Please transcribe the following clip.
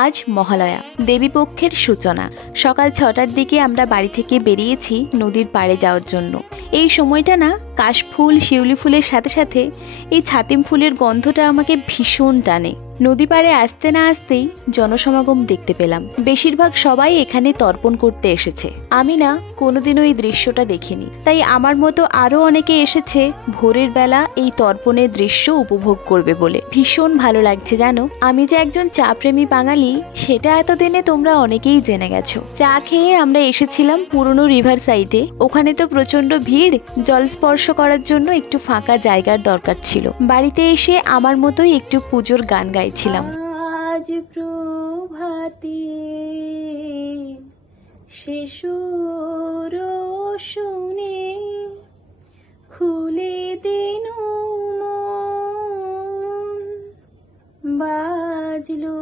আজ মহালয়া, দেবীপক্ষের সূচনা। সকাল 6টার দিকে আমরা বাড়ি থেকে বেরিয়েছি নদীর পাড়ে যাওয়ার জন্য। এই সময়টা না কাশফুল শিউলি ফুলের সাথে সাথে এই ছাতিম ফুলের গন্ধটা আমাকে ভীষণ টানে। নদী পাড়ে আসতে না আসতেই জনসমাগম দেখতে পেলাম। বেশিরভাগ সবাই এখানে তর্পণ করতে এসেছে। আমি না কোনোদিনও এই দৃশ্যটা দেখিনি, তাই আমার মতো আরও অনেকে এসেছে ভোরের বেলা এই তর্পণের দৃশ্য উপভোগ করবে বলে। ভীষণ ভালো লাগছে জানো। আমি যে একজন চা প্রেমী বাঙালি সেটা এতদিনে তোমরা অনেকেই জেনে গেছো। চা খেয়ে আমরা এসেছিলাম পুরনো রিভার সাইডে। ওখানে তো প্রচন্ড ভিড়, জল স্পর্শ করার জন্য একটু ফাঁকা জায়গার দরকার ছিল। বাড়িতে এসে আমার মতোই একটু পুজোর গান গাইছিলাম। আজ প্রভাতে শিশুর শুনে খুলে দিনু মন, বাজলো